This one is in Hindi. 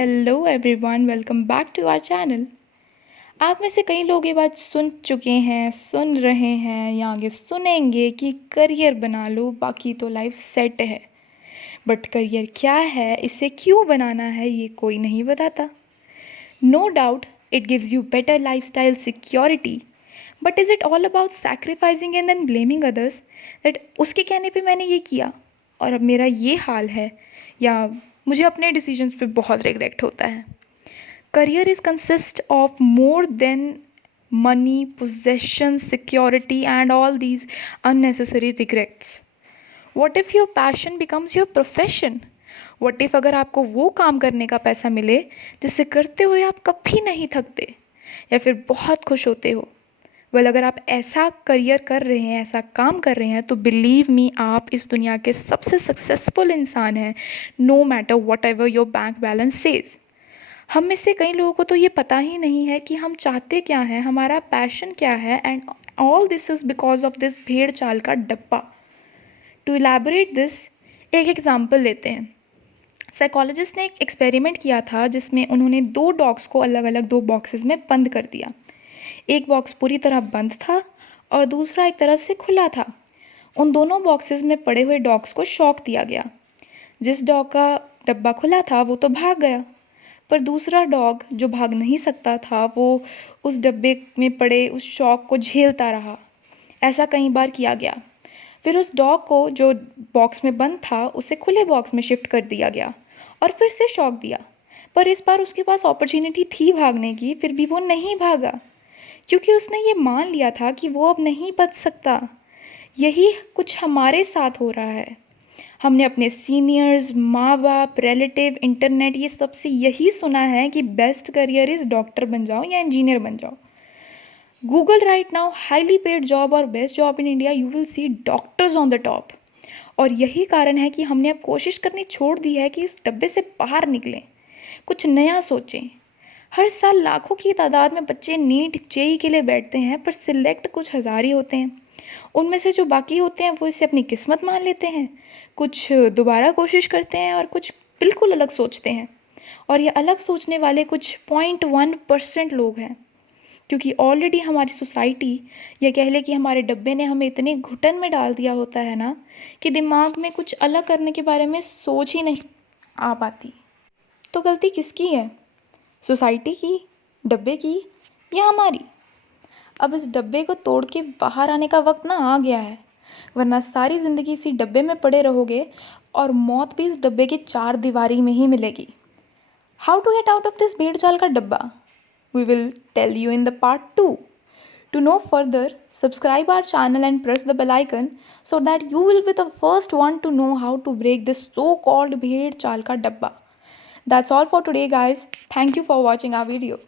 Hello everyone, welcome back to our channel. आप में से कई लोग ये बात सुन चुके हैं, सुन रहे हैं या आगे सुनेंगे कि करियर बना लो बाकी तो लाइफ सेट है। बट करियर क्या है, इसे क्यों बनाना है, ये कोई नहीं बताता। No doubt it gives you better lifestyle security, but is it all about sacrificing and then blaming others that उसके कहने पे मैंने ये किया और अब मेरा ये हाल है, या मुझे अपने डिसीजंस पे बहुत रिग्रेट होता है। Career is consist of more than money, possession, security, and all these unnecessary regrets. What if your passion becomes your profession? What if अगर आपको वो काम करने का पैसा मिले जिससे करते हुए आप कभी नहीं थकते या फिर बहुत खुश होते हो? अगर आप ऐसा करियर कर रहे हैं, ऐसा काम कर रहे हैं, तो बिलीव मी, आप इस दुनिया के सबसे सक्सेसफुल इंसान हैं, no matter whatever your bank balance says. हम में से कई लोगों को तो ये पता ही नहीं है कि हम चाहते क्या हैं, हमारा पैशन क्या है, and all this is because of this भेड़ चाल का डब्बा। टू इलैबोरेट दिस, एक एग्जाम्पल लेते हैं। साइकोलॉजिस्ट ने एक एक्सपेरिमेंट किया था जिसमें उन्होंने दो डॉग्स को अलग अलग दो बॉक्सेस में बंद कर दिया। एक बॉक्स पूरी तरह बंद था और दूसरा एक तरफ से खुला था। उन दोनों बॉक्सेस में पड़े हुए डॉग्स को शॉक दिया गया। जिस डॉग का डब्बा खुला था वो तो भाग गया, पर दूसरा डॉग जो भाग नहीं सकता था वो उस डब्बे में पड़े उस शॉक को झेलता रहा। ऐसा कई बार किया गया। फिर उस डॉग को जो बॉक्स में बंद था उसे खुले बॉक्स में शिफ्ट कर दिया गया और फिर से शॉक दिया, पर इस बार उसके पास अपॉर्चुनिटी थी भागने की, फिर भी वो नहीं भागा क्योंकि उसने ये मान लिया था कि वो अब नहीं बच सकता। यही कुछ हमारे साथ हो रहा है। हमने अपने सीनियर्स, माँ बाप, रिलेटिव, इंटरनेट, ये सबसे यही सुना है कि बेस्ट करियर इज़ डॉक्टर बन जाओ या इंजीनियर बन जाओ। Google right now highly paid job और best job in India, you will see doctors on the top. और यही कारण है कि हमने अब कोशिश करनी छोड़ दी है कि इस डब्बे से बाहर निकलें, कुछ नया सोचें। हर साल लाखों की तादाद में बच्चे नीट जेई के लिए बैठते हैं, पर सिलेक्ट कुछ हज़ार ही होते हैं। उनमें से जो बाकी होते हैं वो इसे अपनी किस्मत मान लेते हैं, कुछ दोबारा कोशिश करते हैं और कुछ बिल्कुल अलग सोचते हैं। और ये अलग सोचने वाले कुछ 0.1% लोग हैं, क्योंकि ऑलरेडी हमारी सोसाइटी, या कह ले कि हमारे डब्बे ने हमें इतने घुटन में डाल दिया होता है ना, कि दिमाग में कुछ अलग करने के बारे में सोच ही नहीं आ पाती। तो गलती किसकी है? सोसाइटी की, डब्बे की, या हमारी? अब इस डब्बे को तोड़ के बाहर आने का वक्त ना आ गया है, वरना सारी ज़िंदगी इसी डब्बे में पड़े रहोगे और मौत भी इस डब्बे की चार दीवारी में ही मिलेगी। How to get out of this भेड़ चाल का डब्बा? We will tell you in the part 2. To know further, subscribe our channel and press the bell icon so that you will be the first one to know how to break this so-called bhed chal ka dabba. That's all for today, guys. Thank you for watching our video.